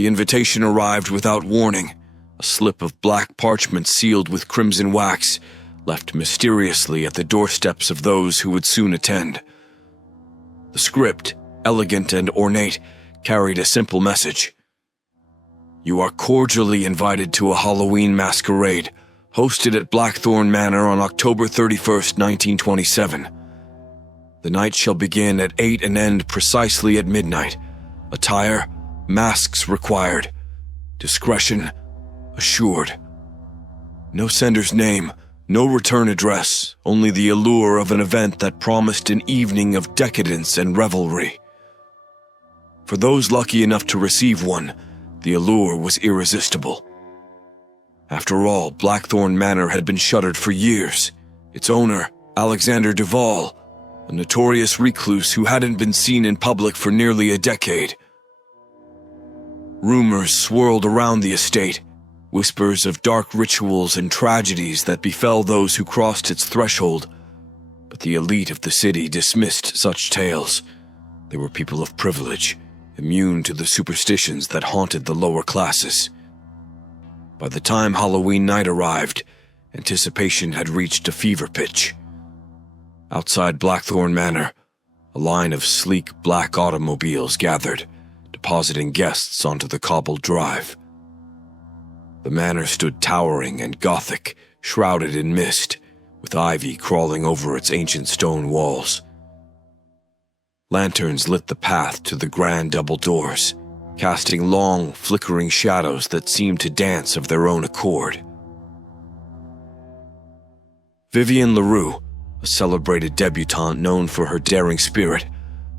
The invitation arrived without warning, a slip of black parchment sealed with crimson wax, left mysteriously at the doorsteps of those who would soon attend. The script, elegant and ornate, carried a simple message. You are cordially invited to a Halloween masquerade, hosted at Blackthorn Manor on October 31st, 1927. The night shall begin at 8 and end precisely at midnight. Attire, masks required. Discretion assured. No sender's name, no return address, only the allure of an event that promised an evening of decadence and revelry. For those lucky enough to receive one, the allure was irresistible. After all, Blackthorn Manor had been shuttered for years. Its owner, Alexander Duval, a notorious recluse who hadn't been seen in public for nearly a decade. Rumors swirled around the estate, whispers of dark rituals and tragedies that befell those who crossed its threshold, but the elite of the city dismissed such tales. They were people of privilege, immune to the superstitions that haunted the lower classes. By the time Halloween night arrived, anticipation had reached a fever pitch. Outside Blackthorn Manor, a line of sleek black automobiles gathered, depositing guests onto the cobbled drive. The manor stood towering and gothic, shrouded in mist, with ivy crawling over its ancient stone walls. Lanterns lit the path to the grand double doors, casting long, flickering shadows that seemed to dance of their own accord. Vivian LaRue, a celebrated debutante known for her daring spirit,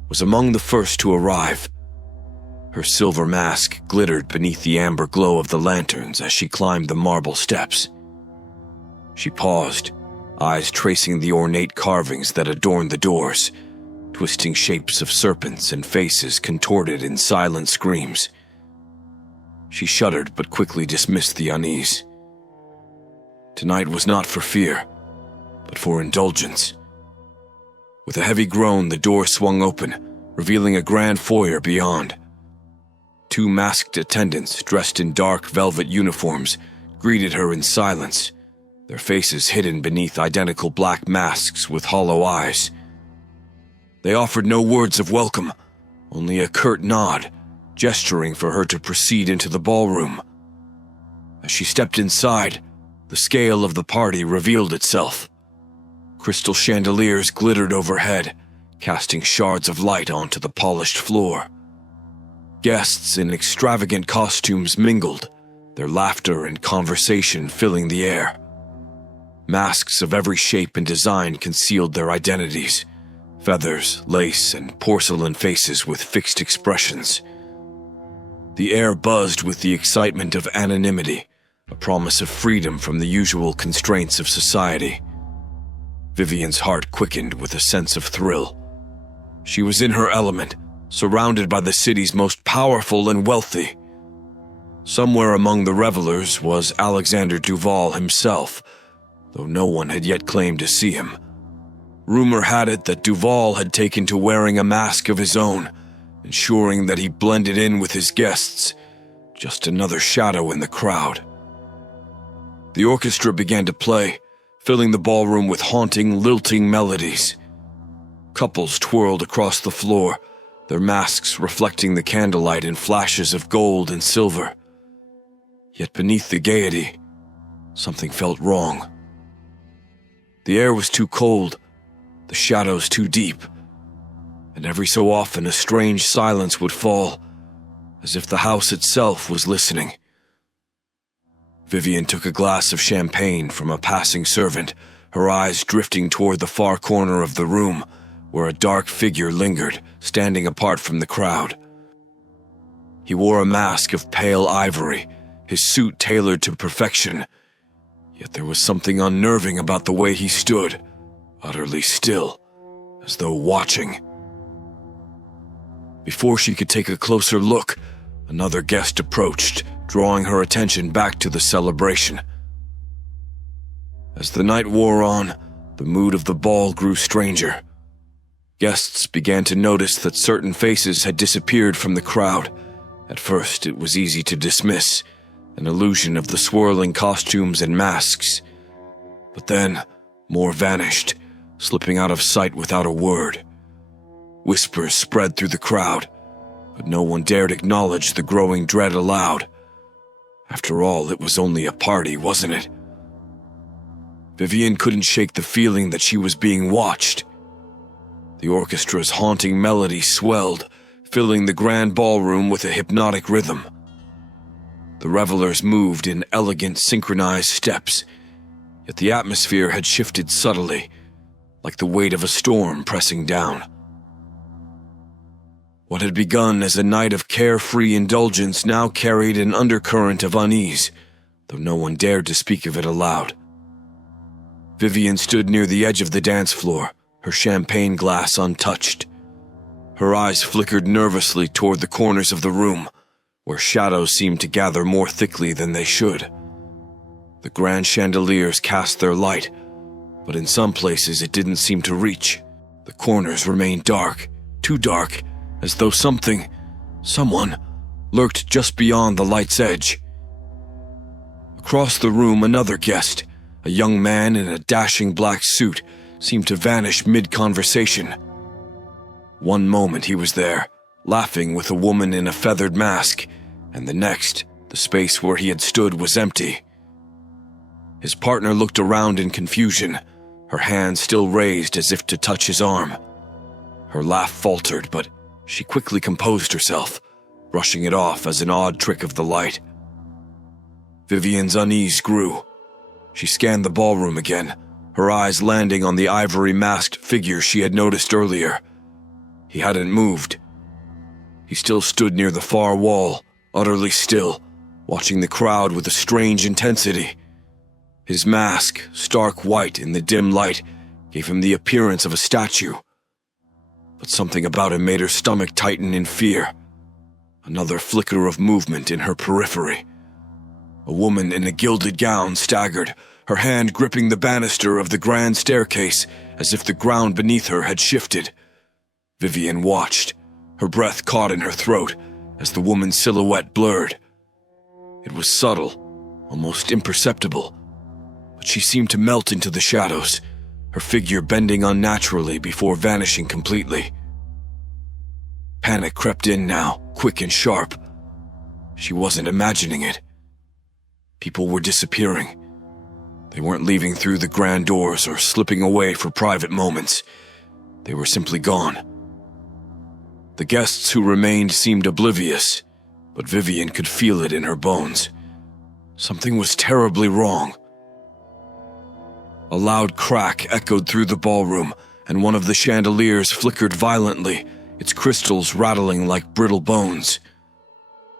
was among the first to arrive. Her silver mask glittered beneath the amber glow of the lanterns as she climbed the marble steps. She paused, eyes tracing the ornate carvings that adorned the doors, twisting shapes of serpents and faces contorted in silent screams. She shuddered but quickly dismissed the unease. Tonight was not for fear, but for indulgence. With a heavy groan, the door swung open, revealing a grand foyer beyond. Two masked attendants, dressed in dark velvet uniforms, greeted her in silence, their faces hidden beneath identical black masks with hollow eyes. They offered no words of welcome, only a curt nod, gesturing for her to proceed into the ballroom. As she stepped inside, the scale of the party revealed itself. Crystal chandeliers glittered overhead, casting shards of light onto the polished floor. Guests in extravagant costumes mingled, their laughter and conversation filling the air. Masks of every shape and design concealed their identities, feathers, lace, and porcelain faces with fixed expressions. The air buzzed with the excitement of anonymity, a promise of freedom from the usual constraints of society. Vivian's heart quickened with a sense of thrill. She was in her element, surrounded by the city's most powerful and wealthy. Somewhere among the revelers was Alexander Duval himself, though no one had yet claimed to see him. Rumor had it that Duval had taken to wearing a mask of his own, ensuring that he blended in with his guests, just another shadow in the crowd. The orchestra began to play, filling the ballroom with haunting, lilting melodies. Couples twirled across the floor, their masks reflecting the candlelight in flashes of gold and silver. Yet beneath the gaiety, something felt wrong. The air was too cold, the shadows too deep, and every so often a strange silence would fall, as if the house itself was listening. Vivian took a glass of champagne from a passing servant, her eyes drifting toward the far corner of the room, where a dark figure lingered, standing apart from the crowd. He wore a mask of pale ivory, his suit tailored to perfection, yet there was something unnerving about the way he stood, utterly still, as though watching. Before she could take a closer look, another guest approached, drawing her attention back to the celebration. As the night wore on, the mood of the ball grew stranger. Guests began to notice that certain faces had disappeared from the crowd, At first, it was easy to dismiss, an illusion of the swirling costumes and masks. But then, more vanished, slipping out of sight without a word. Whispers spread through the crowd, but no one dared acknowledge the growing dread aloud. After all, it was only a party, wasn't it? Vivian couldn't shake the feeling that she was being watched. The orchestra's haunting melody swelled, filling the grand ballroom with a hypnotic rhythm. The revelers moved in elegant, synchronized steps, yet the atmosphere had shifted subtly, like the weight of a storm pressing down. What had begun as a night of carefree indulgence now carried an undercurrent of unease, though no one dared to speak of it aloud. Vivian stood near the edge of the dance floor, her champagne glass untouched. Her eyes flickered nervously toward the corners of the room, where shadows seemed to gather more thickly than they should. The grand chandeliers cast their light, but in some places it didn't seem to reach. The corners remained dark, too dark, as though someone, lurked just beyond the light's edge. Across the room, another guest, a young man in a dashing black suit, seemed to vanish mid-conversation. One moment he was there, laughing with a woman in a feathered mask, and the next, the space where he had stood was empty. His partner looked around in confusion, her hand still raised as if to touch his arm. Her laugh faltered, but she quickly composed herself, brushing it off as an odd trick of the light. Vivian's unease grew. She scanned the ballroom again, her eyes landing on the ivory-masked figure she had noticed earlier. He hadn't moved. He still stood near the far wall, utterly still, watching the crowd with a strange intensity. His mask, stark white in the dim light, gave him the appearance of a statue. But something about him made her stomach tighten in fear. Another flicker of movement in her periphery. A woman in a gilded gown staggered, her hand gripping the banister of the grand staircase as if the ground beneath her had shifted. Vivian watched, her breath caught in her throat as the woman's silhouette blurred. It was subtle, almost imperceptible, but she seemed to melt into the shadows, her figure bending unnaturally before vanishing completely. Panic crept in now, quick and sharp. She wasn't imagining it. People were disappearing. They weren't leaving through the grand doors or slipping away for private moments. They were simply gone. The guests who remained seemed oblivious, but Vivian could feel it in her bones. Something was terribly wrong. A loud crack echoed through the ballroom, and one of the chandeliers flickered violently, its crystals rattling like brittle bones.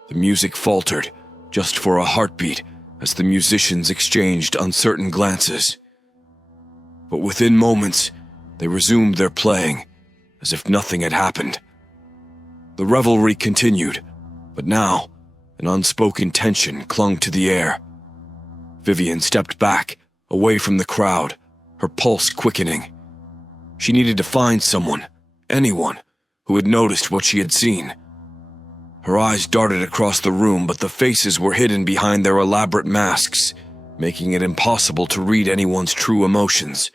The music faltered, just for a heartbeat, as the musicians exchanged uncertain glances. But within moments, they resumed their playing, as if nothing had happened. The revelry continued, but now, an unspoken tension clung to the air. Vivian stepped back, away from the crowd, her pulse quickening. She needed to find someone, anyone, who had noticed what she had seen. Her eyes darted across the room, but the faces were hidden behind their elaborate masks, making it impossible to read anyone's true emotions.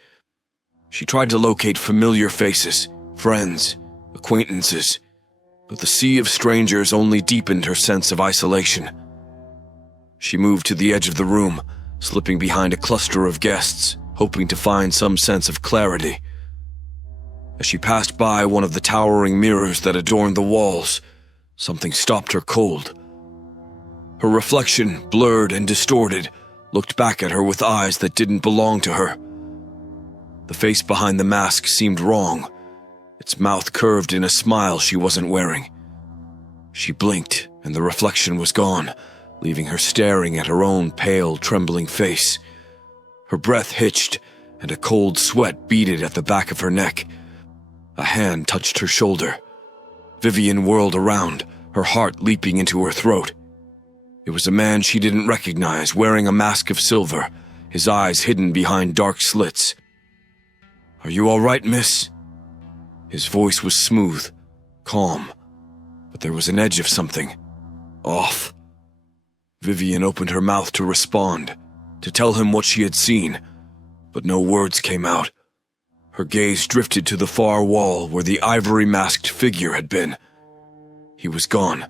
She tried to locate familiar faces, friends, acquaintances, but the sea of strangers only deepened her sense of isolation. She moved to the edge of the room, slipping behind a cluster of guests, hoping to find some sense of clarity. As she passed by one of the towering mirrors that adorned the walls, something stopped her cold. Her reflection, blurred and distorted, looked back at her with eyes that didn't belong to her. The face behind the mask seemed wrong, its mouth curved in a smile she wasn't wearing. She blinked, and the reflection was gone, leaving her staring at her own pale, trembling face. Her breath hitched, and a cold sweat beaded at the back of her neck. A hand touched her shoulder. Vivian whirled around, her heart leaping into her throat. It was a man she didn't recognize, wearing a mask of silver, his eyes hidden behind dark slits. "Are you all right, miss?" His voice was smooth, calm, but there was an edge of something, off. Vivian opened her mouth to respond, to tell him what she had seen, but no words came out. Her gaze drifted to the far wall where the ivory-masked figure had been. He was gone.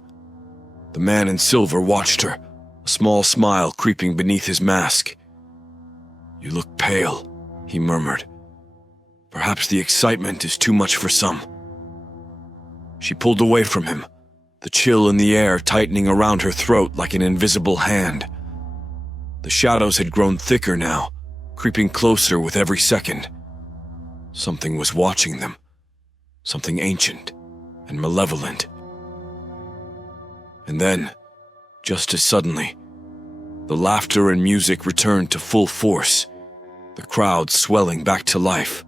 The man in silver watched her, a small smile creeping beneath his mask. "You look pale," he murmured. "Perhaps the excitement is too much for some." She pulled away from him, the chill in the air tightening around her throat like an invisible hand. The shadows had grown thicker now, creeping closer with every second. Something was watching them, something ancient and malevolent. And then, just as suddenly, the laughter and music returned to full force, the crowd swelling back to life.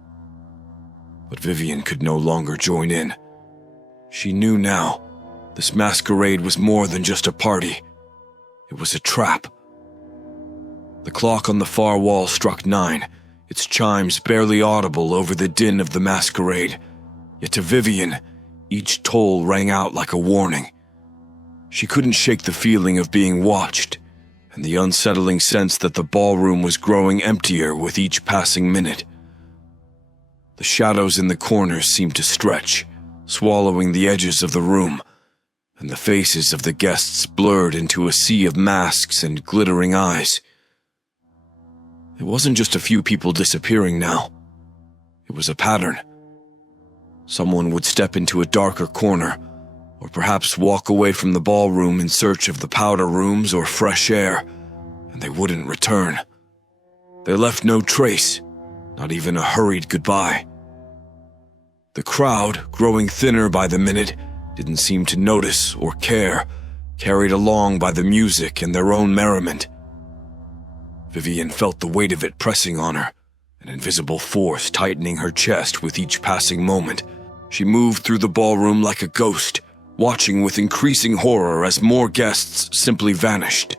But Vivian could no longer join in. She knew now, this masquerade was more than just a party. It was a trap. The clock on the far wall struck 9, its chimes barely audible over the din of the masquerade. Yet to Vivian, each toll rang out like a warning. She couldn't shake the feeling of being watched, and the unsettling sense that the ballroom was growing emptier with each passing minute. The shadows in the corners seemed to stretch, swallowing the edges of the room, and the faces of the guests blurred into a sea of masks and glittering eyes. It wasn't just a few people disappearing now. It was a pattern. Someone would step into a darker corner, or perhaps walk away from the ballroom in search of the powder rooms or fresh air, and they wouldn't return. They left no trace, not even a hurried goodbye. The crowd, growing thinner by the minute, didn't seem to notice or care, carried along by the music and their own merriment. Vivian felt the weight of it pressing on her, an invisible force tightening her chest with each passing moment. She moved through the ballroom like a ghost, watching with increasing horror as more guests simply vanished.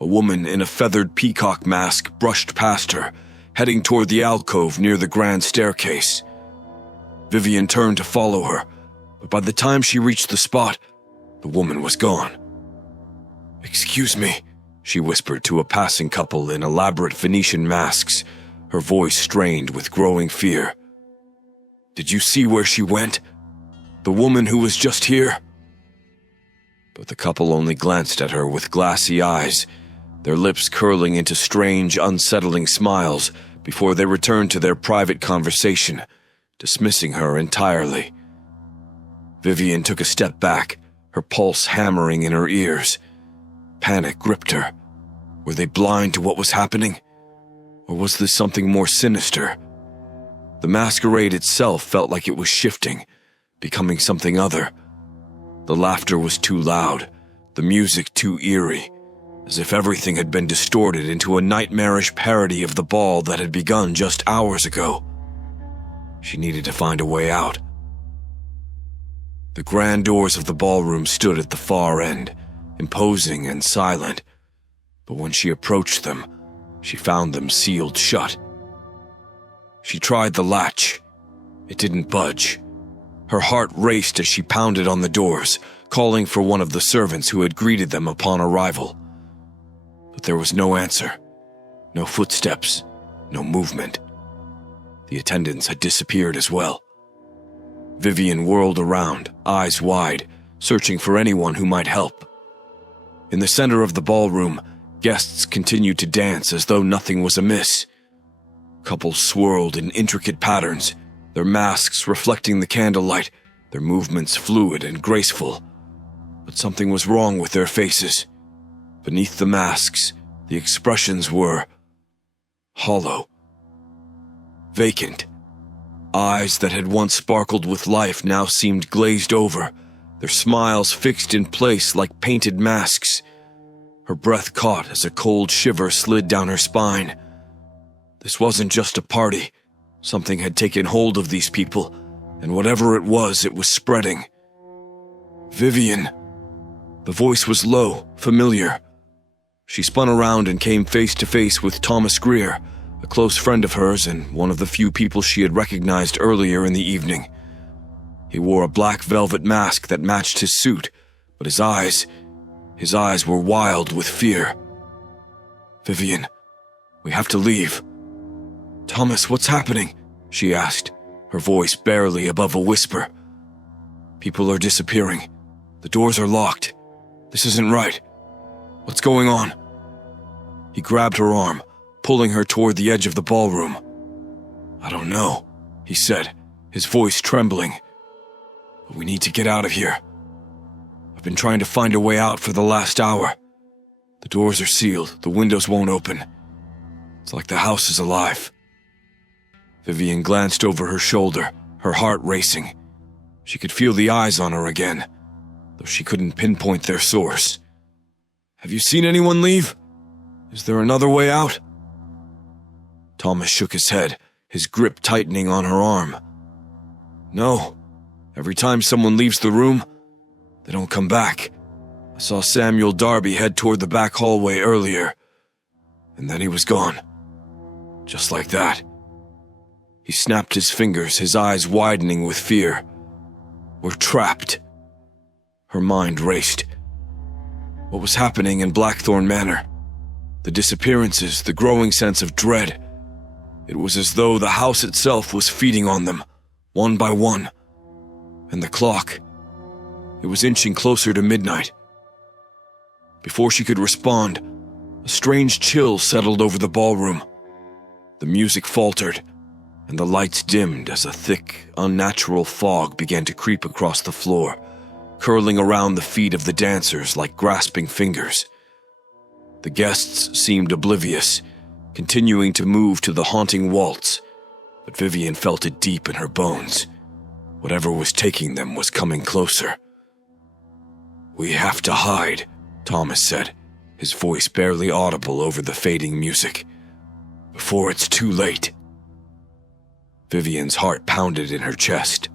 A woman in a feathered peacock mask brushed past her, heading toward the alcove near the grand staircase. Vivian turned to follow her, but by the time she reached the spot, the woman was gone. "Excuse me," she whispered to a passing couple in elaborate Venetian masks, her voice strained with growing fear. "Did you see where she went? The woman who was just here?" But the couple only glanced at her with glassy eyes, their lips curling into strange, unsettling smiles before they returned to their private conversation, dismissing her entirely. Vivian took a step back, her pulse hammering in her ears. Panic gripped her. Were they blind to what was happening? Or was this something more sinister? The masquerade itself felt like it was shifting, becoming something other. The laughter was too loud, the music too eerie, as if everything had been distorted into a nightmarish parody of the ball that had begun just hours ago. She needed to find a way out. The grand doors of the ballroom stood at the far end, imposing and silent, but when she approached them, she found them sealed shut. She tried the latch. It didn't budge. Her heart raced as she pounded on the doors, calling for one of the servants who had greeted them upon arrival. But there was no answer, no footsteps, no movement. The attendants had disappeared as well. Vivian whirled around, eyes wide, searching for anyone who might help. In the center of the ballroom, guests continued to dance as though nothing was amiss. Couples swirled in intricate patterns, their masks reflecting the candlelight, their movements fluid and graceful. But something was wrong with their faces. Beneath the masks, the expressions were hollow, vacant. Eyes that had once sparkled with life now seemed glazed over, their smiles fixed in place like painted masks. Her breath caught as a cold shiver slid down her spine. This wasn't just a party. Something had taken hold of these people, and whatever it was spreading. "Vivian." The voice was low, familiar. She spun around and came face to face with Thomas Greer, a close friend of hers and one of the few people she had recognized earlier in the evening. He wore a black velvet mask that matched his suit, but his eyes, His eyes were wild with fear. "Vivian, we have to leave." "Thomas, what's happening?" she asked, her voice barely above a whisper. "People are disappearing. The doors are locked. This isn't right. What's going on?" He grabbed her arm, pulling her toward the edge of the ballroom. "I don't know," he said, his voice trembling. "But we need to get out of here. I've been trying to find a way out for the last hour. The doors are sealed, the windows won't open. It's like the house is alive." Vivian glanced over her shoulder, her heart racing. She could feel the eyes on her again, though she couldn't pinpoint their source. "Have you seen anyone leave? Is there another way out?" Thomas shook his head, his grip tightening on her arm. "No. Every time someone leaves the room, they don't come back. I saw Samuel Darby head toward the back hallway earlier, and then he was gone. Just like that." He snapped his fingers, his eyes widening with fear. "We're trapped." Her mind raced. What was happening in Blackthorn Manor? The disappearances, the growing sense of dread. It was as though the house itself was feeding on them, one by one. And the clock. It was inching closer to midnight. Before she could respond, a strange chill settled over the ballroom. The music faltered, and the lights dimmed as a thick, unnatural fog began to creep across the floor, curling around the feet of the dancers like grasping fingers. The guests seemed oblivious, continuing to move to the haunting waltz, but Vivian felt it deep in her bones. Whatever was taking them was coming closer. "We have to hide," Thomas said, his voice barely audible over the fading music. "Before it's too late." Vivian's heart pounded in her chest.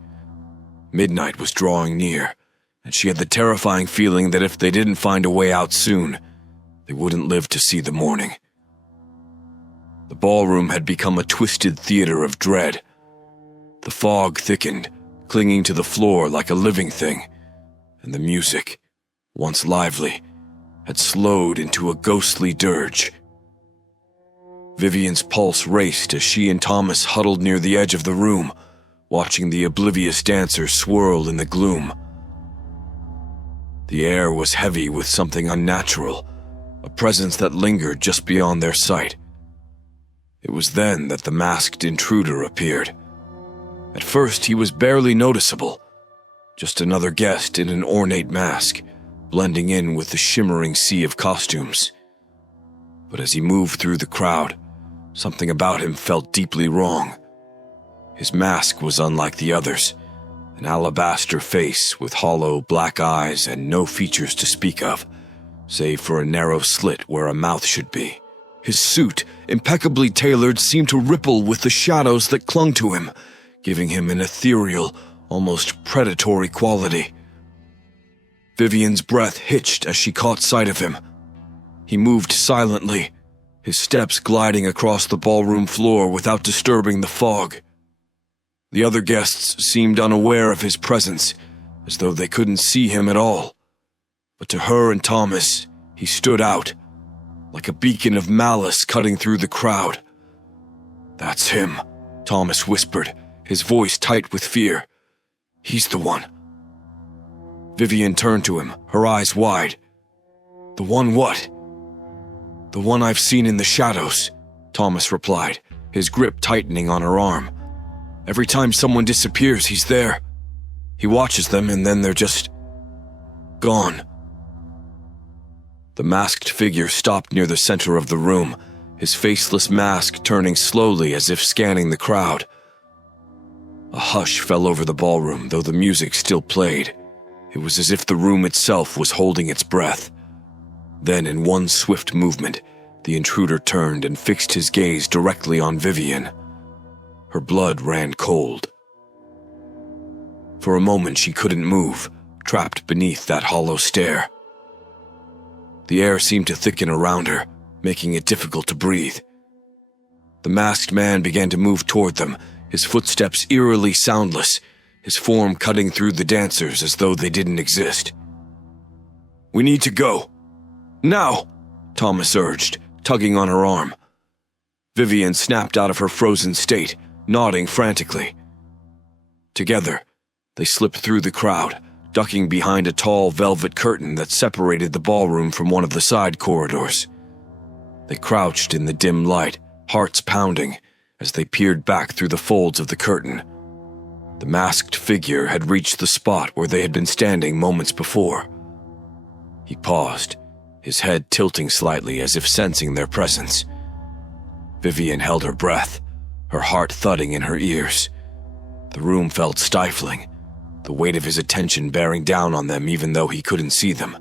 Midnight was drawing near, and she had the terrifying feeling that if they didn't find a way out soon, they wouldn't live to see the morning. The ballroom had become a twisted theater of dread. The fog thickened, clinging to the floor like a living thing, and the music, once lively, had slowed into a ghostly dirge. Vivian's pulse raced as she and Thomas huddled near the edge of the room, watching the oblivious dancers swirl in the gloom. The air was heavy with something unnatural, a presence that lingered just beyond their sight. It was then that the masked intruder appeared. At first, he was barely noticeable, just another guest in an ornate mask, blending in with the shimmering sea of costumes. But as he moved through the crowd, something about him felt deeply wrong. His mask was unlike the others, an alabaster face with hollow black eyes and no features to speak of, save for a narrow slit where a mouth should be. His suit, impeccably tailored, seemed to ripple with the shadows that clung to him, giving him an ethereal, almost predatory quality. Vivian's breath hitched as she caught sight of him. He moved silently, his steps gliding across the ballroom floor without disturbing the fog. The other guests seemed unaware of his presence, as though they couldn't see him at all. But to her and Thomas, he stood out, like a beacon of malice cutting through the crowd. "That's him," Thomas whispered, his voice tight with fear. "He's the one." Vivian turned to him, her eyes wide. "The one what?" "The one I've seen in the shadows," Thomas replied, his grip tightening on her arm. "Every time someone disappears, he's there. He watches them and then they're just gone." The masked figure stopped near the center of the room, his faceless mask turning slowly as if scanning the crowd. A hush fell over the ballroom, though the music still played. It was as if the room itself was holding its breath. Then, in one swift movement, the intruder turned and fixed his gaze directly on Vivian. Her blood ran cold. For a moment she couldn't move, trapped beneath that hollow stare. The air seemed to thicken around her, making it difficult to breathe. The masked man began to move toward them, his footsteps eerily soundless, his form cutting through the dancers as though they didn't exist. We need to go. Now, Thomas urged, tugging on her arm. Vivian snapped out of her frozen state, nodding frantically. Together, they slipped through the crowd, ducking behind a tall velvet curtain that separated the ballroom from one of the side corridors. They crouched in the dim light, hearts pounding, as they peered back through the folds of the curtain. The masked figure had reached the spot where they had been standing moments before. He paused, his head tilting slightly as if sensing their presence. Vivian held her breath, her heart thudding in her ears. The room felt stifling, the weight of his attention bearing down on them even though he couldn't see them.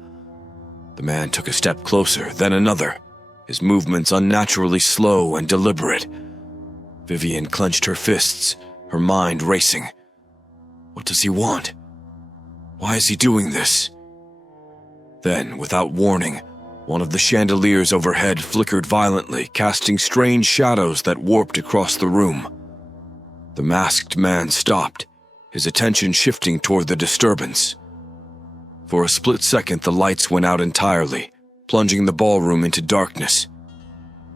The man took a step closer, then another, his movements unnaturally slow and deliberate. Vivian clenched her fists, her mind racing. What does he want? Why is he doing this? Then, without warning, one of the chandeliers overhead flickered violently, casting strange shadows that warped across the room. The masked man stopped, his attention shifting toward the disturbance. For a split second, the lights went out entirely, plunging the ballroom into darkness.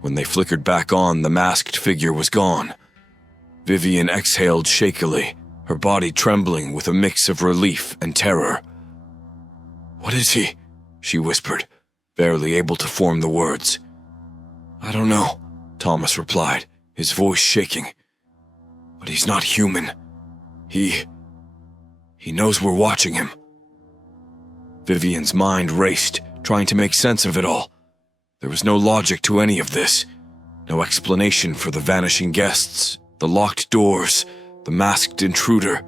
When they flickered back on, the masked figure was gone. Vivian exhaled shakily, her body trembling with a mix of relief and terror. "What is he?" she whispered, barely able to form the words. "I don't know," Thomas replied, his voice shaking. "But he's not human. He knows we're watching him." Vivian's mind raced, trying to make sense of it all. There was no logic to any of this, no explanation for the vanishing guests, the locked doors, the masked intruder.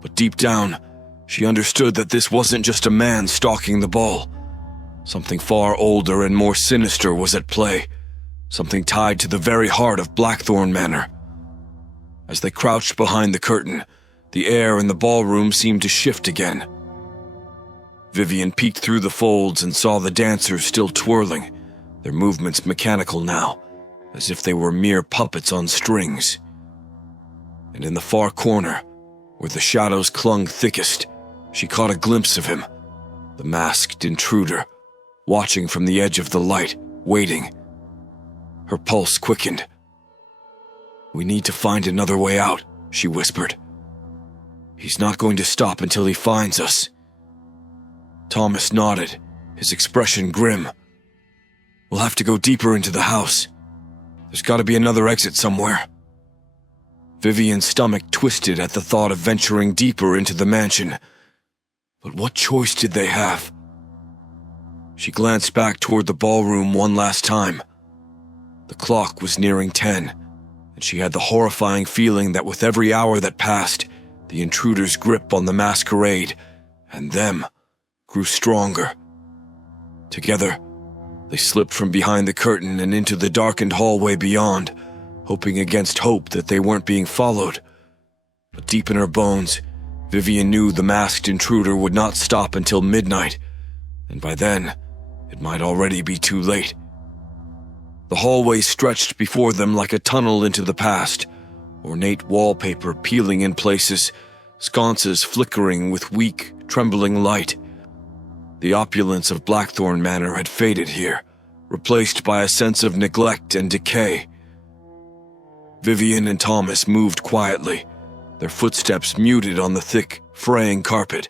But deep down, she understood that this wasn't just a man stalking the ball. Something far older and more sinister was at play, something tied to the very heart of Blackthorn Manor. As they crouched behind the curtain, the air in the ballroom seemed to shift again. Vivian peeked through the folds and saw the dancers still twirling, their movements mechanical now, as if they were mere puppets on strings. And in the far corner, where the shadows clung thickest, she caught a glimpse of him, the masked intruder, watching from the edge of the light, waiting. Her pulse quickened. "We need to find another way out," she whispered. "He's not going to stop until he finds us." Thomas nodded, his expression grim. "We'll have to go deeper into the house. There's got to be another exit somewhere." Vivian's stomach twisted at the thought of venturing deeper into the mansion. But what choice did they have? She glanced back toward the ballroom one last time. The clock was nearing 10, and she had the horrifying feeling that with every hour that passed, the intruder's grip on the Masquerade, and them, grew stronger. Together, they slipped from behind the curtain and into the darkened hallway beyond, hoping against hope that they weren't being followed. But deep in her bones, Vivian knew the masked intruder would not stop until midnight, and by then, it might already be too late. The hallway stretched before them like a tunnel into the past, ornate wallpaper peeling in places, sconces flickering with weak, trembling light. The opulence of Blackthorn Manor had faded here, replaced by a sense of neglect and decay. Vivian and Thomas moved quietly, their footsteps muted on the thick, fraying carpet.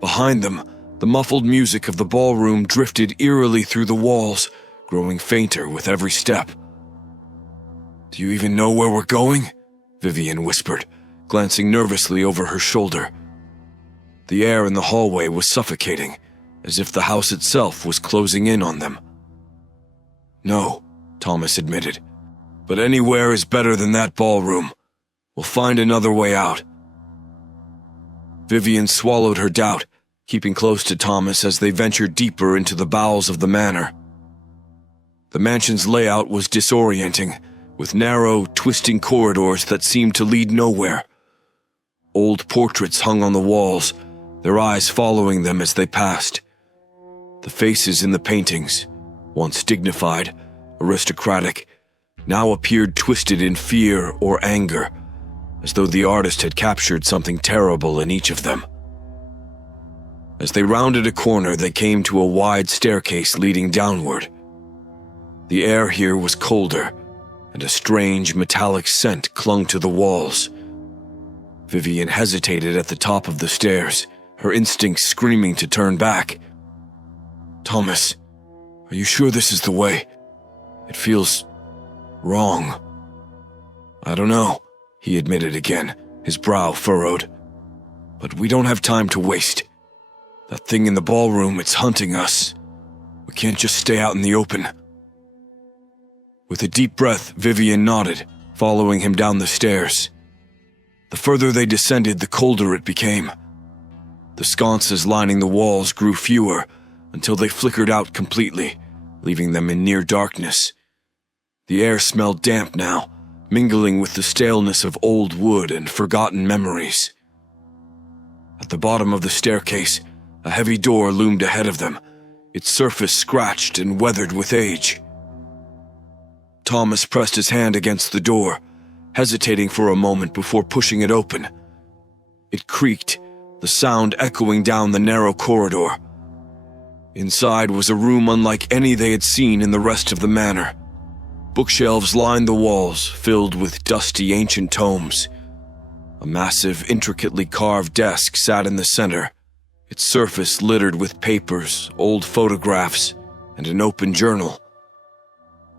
Behind them, the muffled music of the ballroom drifted eerily through the walls, growing fainter with every step. "Do you even know where we're going?" Vivian whispered, glancing nervously over her shoulder. The air in the hallway was suffocating, as if the house itself was closing in on them. "No," Thomas admitted, "but anywhere is better than that ballroom. We'll find another way out." Vivian swallowed her doubt, keeping close to Thomas as they ventured deeper into the bowels of the manor. The mansion's layout was disorienting, with narrow, twisting corridors that seemed to lead nowhere. Old portraits hung on the walls, their eyes following them as they passed. The faces in the paintings, once dignified, aristocratic, now appeared twisted in fear or anger, as though the artist had captured something terrible in each of them. As they rounded a corner, they came to a wide staircase leading downward. The air here was colder, and a strange metallic scent clung to the walls. Vivian hesitated at the top of the stairs, her instincts screaming to turn back. "Thomas, are you sure this is the way? It feels wrong." "I don't know," he admitted again, his brow furrowed. "But we don't have time to waste. That thing in the ballroom, it's hunting us. We can't just stay out in the open." With a deep breath, Vivian nodded, following him down the stairs. The further they descended, the colder it became. The sconces lining the walls grew fewer until they flickered out completely, leaving them in near darkness. The air smelled damp now, mingling with the staleness of old wood and forgotten memories. At the bottom of the staircase, a heavy door loomed ahead of them, its surface scratched and weathered with age. Thomas pressed his hand against the door, hesitating for a moment before pushing it open. It creaked, the sound echoing down the narrow corridor. Inside was a room unlike any they had seen in the rest of the manor. Bookshelves lined the walls, filled with dusty ancient tomes. A massive, intricately carved desk sat in the center, its surface littered with papers, old photographs, and an open journal.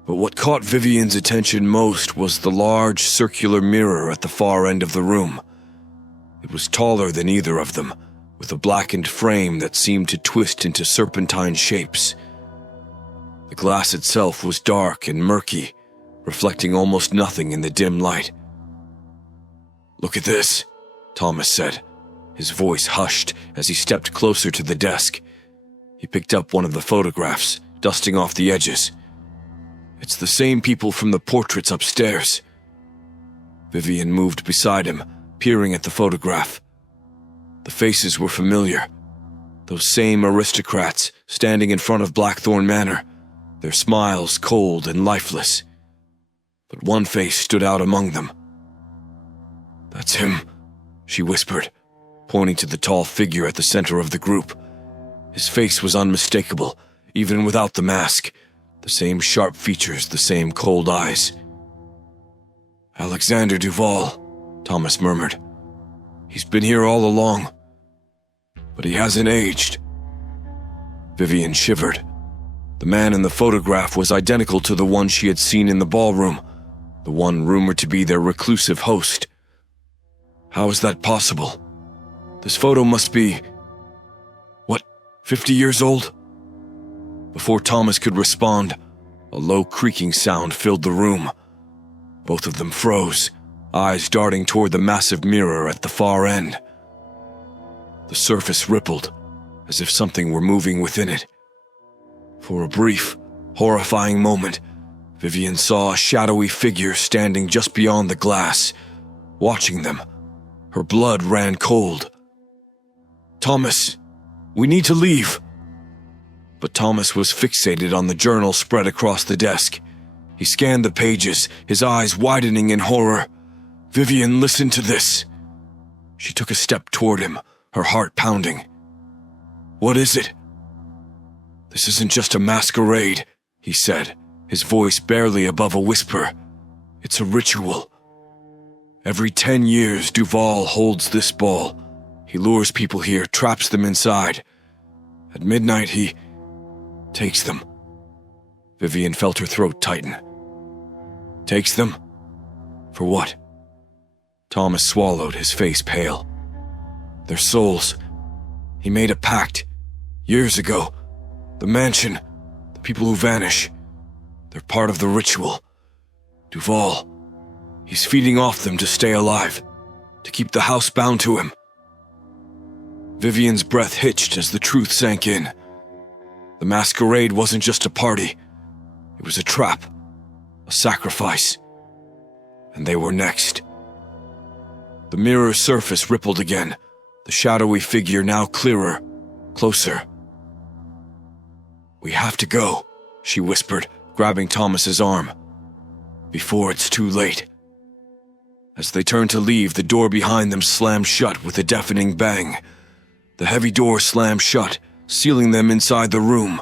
But what caught Vivian's attention most was the large circular mirror at the far end of the room. It was taller than either of them, with a blackened frame that seemed to twist into serpentine shapes. The glass itself was dark and murky, reflecting almost nothing in the dim light. "Look at this," Thomas said, his voice hushed as he stepped closer to the desk. He picked up one of the photographs, dusting off the edges. "It's the same people from the portraits upstairs." Vivian moved beside him, peering at the photograph. The faces were familiar. Those same aristocrats standing in front of Blackthorn Manor, their smiles cold and lifeless. But one face stood out among them. "That's him," she whispered, pointing to the tall figure at the center of the group. His face was unmistakable, even without the mask. The same sharp features, the same cold eyes. "Alexander Duval," Thomas murmured. "He's been here all along. But he hasn't aged." Vivian shivered. The man in the photograph was identical to the one she had seen in the ballroom, the one rumored to be their reclusive host. How is that possible? This photo must be... 50 years old? Before Thomas could respond, a low creaking sound filled the room. Both of them froze, eyes darting toward the massive mirror at the far end. The surface rippled, as if something were moving within it. For a brief, horrifying moment, Vivian saw a shadowy figure standing just beyond the glass, watching them. Her blood ran cold. "Thomas, we need to leave." But Thomas was fixated on the journal spread across the desk. He scanned the pages, his eyes widening in horror. "Vivian, listen to this." She took a step toward him, her heart pounding. "What is it?" "This isn't just a masquerade," he said, his voice barely above a whisper. "It's a ritual. Every 10 years, Duval holds this ball. He lures people here, traps them inside. At midnight, he takes them." Vivian felt her throat tighten. "Takes them? For what?" Thomas swallowed, his face pale. "Their souls. He made a pact. Years ago. The mansion. The people who vanish. They're part of the ritual. Duval. He's feeding off them to stay alive. To keep the house bound to him." Vivian's breath hitched as the truth sank in. The masquerade wasn't just a party. It was a trap. A sacrifice. And they were next. The mirror's surface rippled again, the shadowy figure now clearer, closer. "We have to go," she whispered, grabbing Thomas's arm. "Before it's too late." As they turned to leave, the door behind them slammed shut with a deafening bang. The heavy door slammed shut, sealing them inside the room.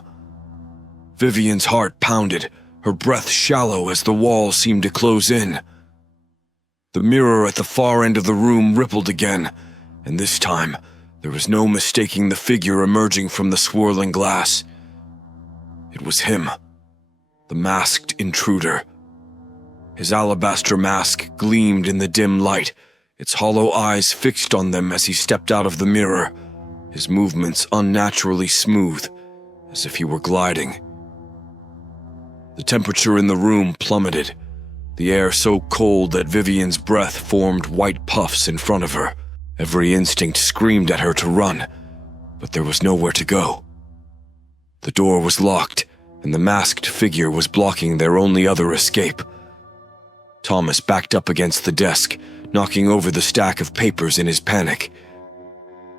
Vivian's heart pounded, her breath shallow as the walls seemed to close in. The mirror at the far end of the room rippled again, and this time there was no mistaking the figure emerging from the swirling glass. It was him, the masked intruder. His alabaster mask gleamed in the dim light, its hollow eyes fixed on them as he stepped out of the mirror, his movements unnaturally smooth, as if he were gliding. The temperature in the room plummeted, the air so cold that Vivian's breath formed white puffs in front of her. Every instinct screamed at her to run, but there was nowhere to go. The door was locked, and the masked figure was blocking their only other escape. Thomas backed up against the desk, knocking over the stack of papers in his panic.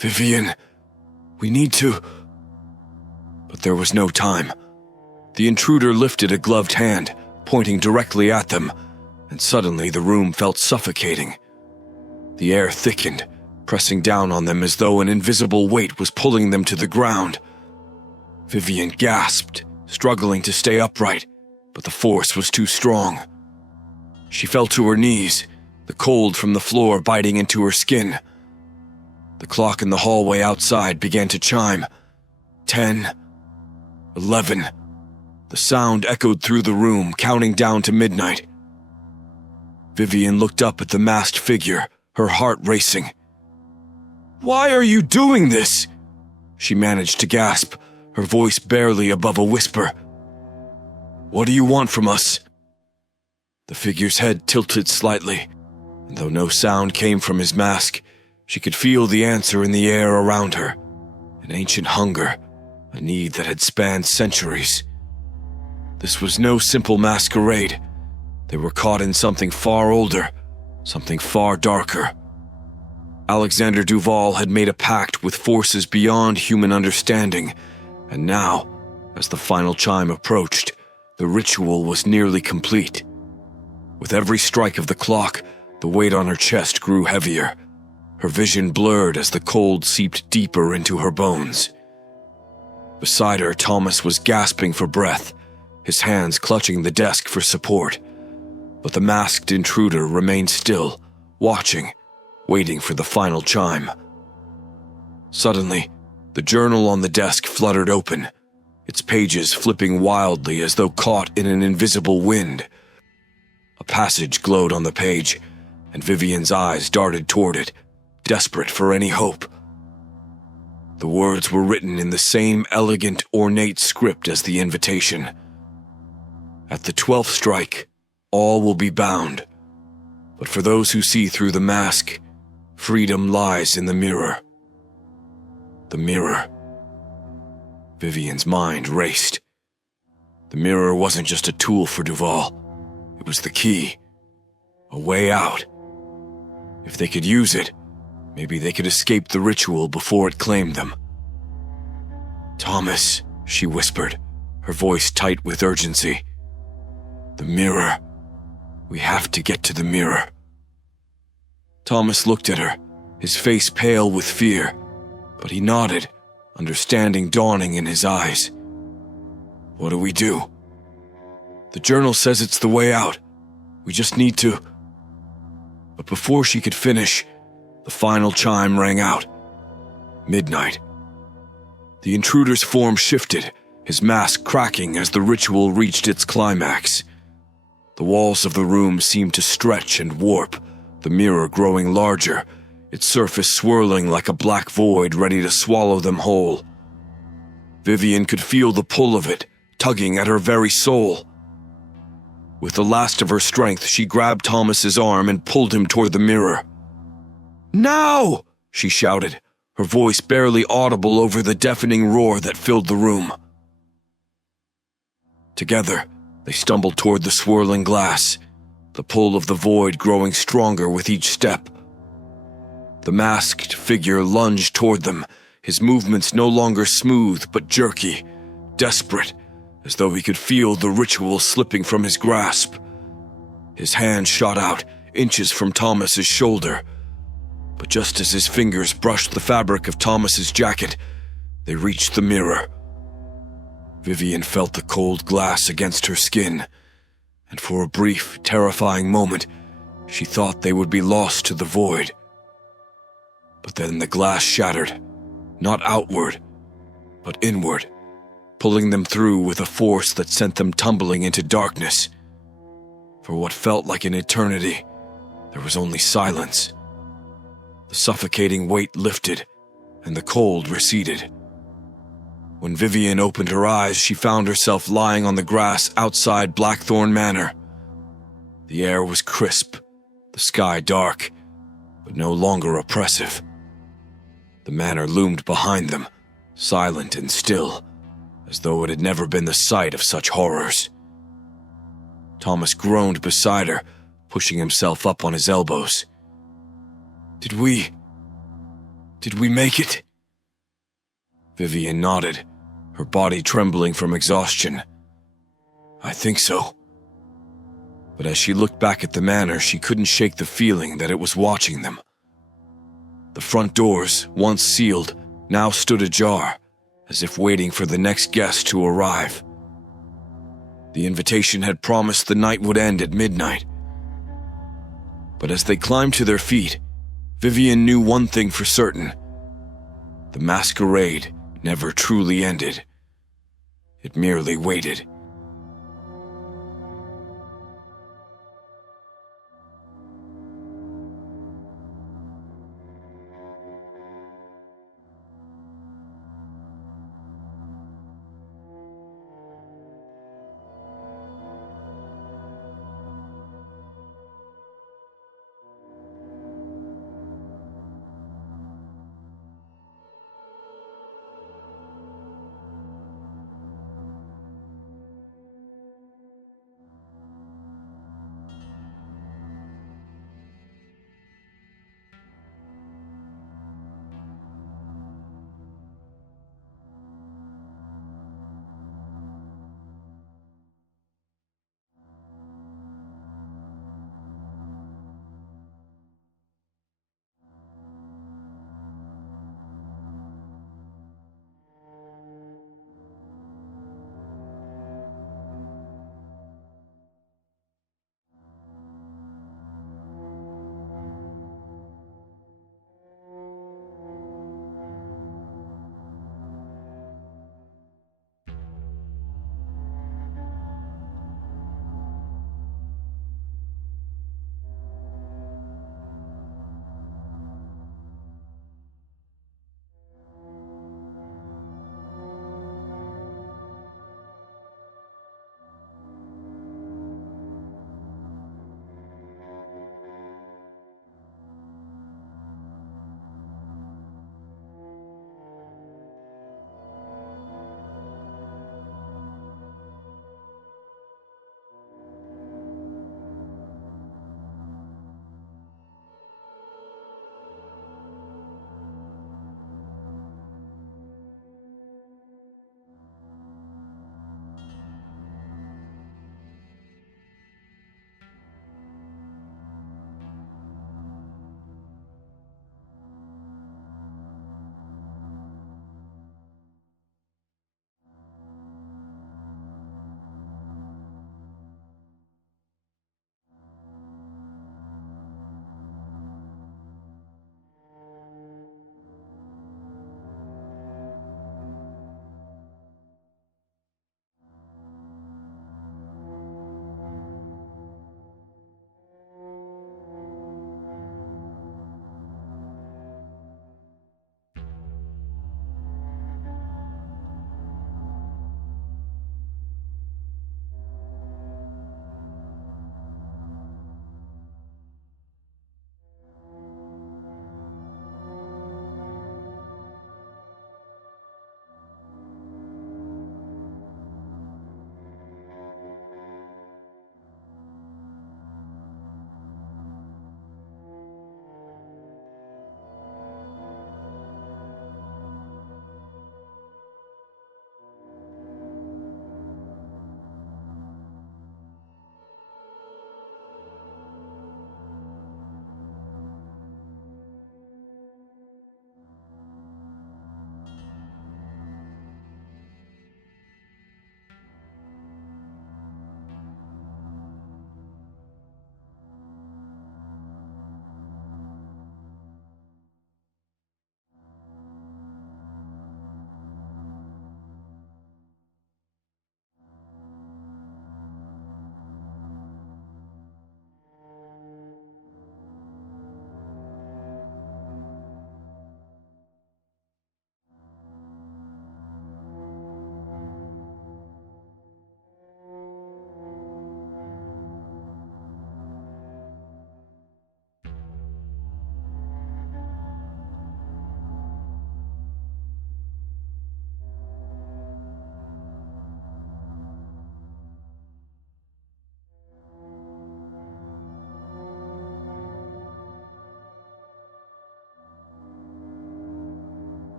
"Vivian, we need to..." But there was no time. The intruder lifted a gloved hand, pointing directly at them, and suddenly the room felt suffocating. The air thickened, pressing down on them as though an invisible weight was pulling them to the ground. Vivian gasped, struggling to stay upright, but the force was too strong. She fell to her knees, the cold from the floor biting into her skin. The clock in the hallway outside began to chime. 10, 11. The sound echoed through the room, counting down to midnight. Vivian looked up at the masked figure, her heart racing. "Why are you doing this?" she managed to gasp, her voice barely above a whisper. "What do you want from us?" The figure's head tilted slightly, and though no sound came from his mask, she could feel the answer in the air around her. An ancient hunger, a need that had spanned centuries. This was no simple masquerade. They were caught in something far older, something far darker. Alexander Duval had made a pact with forces beyond human understanding, and now, as the final chime approached, the ritual was nearly complete. With every strike of the clock, the weight on her chest grew heavier. Her vision blurred as the cold seeped deeper into her bones. Beside her, Thomas was gasping for breath, his hands clutching the desk for support. But the masked intruder remained still, watching, waiting for the final chime. Suddenly, the journal on the desk fluttered open, its pages flipping wildly as though caught in an invisible wind. A passage glowed on the page, and Vivian's eyes darted toward it, desperate for any hope. The words were written in the same elegant, ornate script as the invitation. "At the 12th strike, all will be bound. But for those who see through the mask, freedom lies in the mirror." The mirror. Vivian's mind raced. The mirror wasn't just a tool for Duval. It was the key. A way out. If they could use it, maybe they could escape the ritual before it claimed them. "Thomas," she whispered, her voice tight with urgency. "The mirror. We have to get to the mirror." Thomas looked at her, his face pale with fear, but he nodded, understanding dawning in his eyes. "What do we do?" "The journal says it's the way out. We just need to..." But before she could finish, the final chime rang out. Midnight. The intruder's form shifted, his mask cracking as the ritual reached its climax. The walls of the room seemed to stretch and warp, the mirror growing larger, its surface swirling like a black void ready to swallow them whole. Vivian could feel the pull of it, tugging at her very soul. With the last of her strength, she grabbed Thomas's arm and pulled him toward the mirror. "Now!" she shouted, her voice barely audible over the deafening roar that filled the room. Together, they stumbled toward the swirling glass, the pull of the void growing stronger with each step. The masked figure lunged toward them, his movements no longer smooth but jerky, desperate, as though he could feel the ritual slipping from his grasp. His hand shot out, inches from Thomas's shoulder. But just as his fingers brushed the fabric of Thomas's jacket, they reached the mirror. Vivian felt the cold glass against her skin, and for a brief, terrifying moment, she thought they would be lost to the void. But then the glass shattered, not outward, but inward, pulling them through with a force that sent them tumbling into darkness. For what felt like an eternity, there was only silence. The suffocating weight lifted, and the cold receded. When Vivian opened her eyes, she found herself lying on the grass outside Blackthorn Manor. The air was crisp, the sky dark, but no longer oppressive. The manor loomed behind them, silent and still, as though it had never been the site of such horrors. Thomas groaned beside her, pushing himself up on his elbows. Did we make it?" Vivian nodded, her body trembling from exhaustion. "I think so." But as she looked back at the manor, she couldn't shake the feeling that it was watching them. The front doors, once sealed, now stood ajar, as if waiting for the next guest to arrive. The invitation had promised the night would end at midnight. But as they climbed to their feet, Vivian knew one thing for certain. The masquerade never truly ended. It merely waited.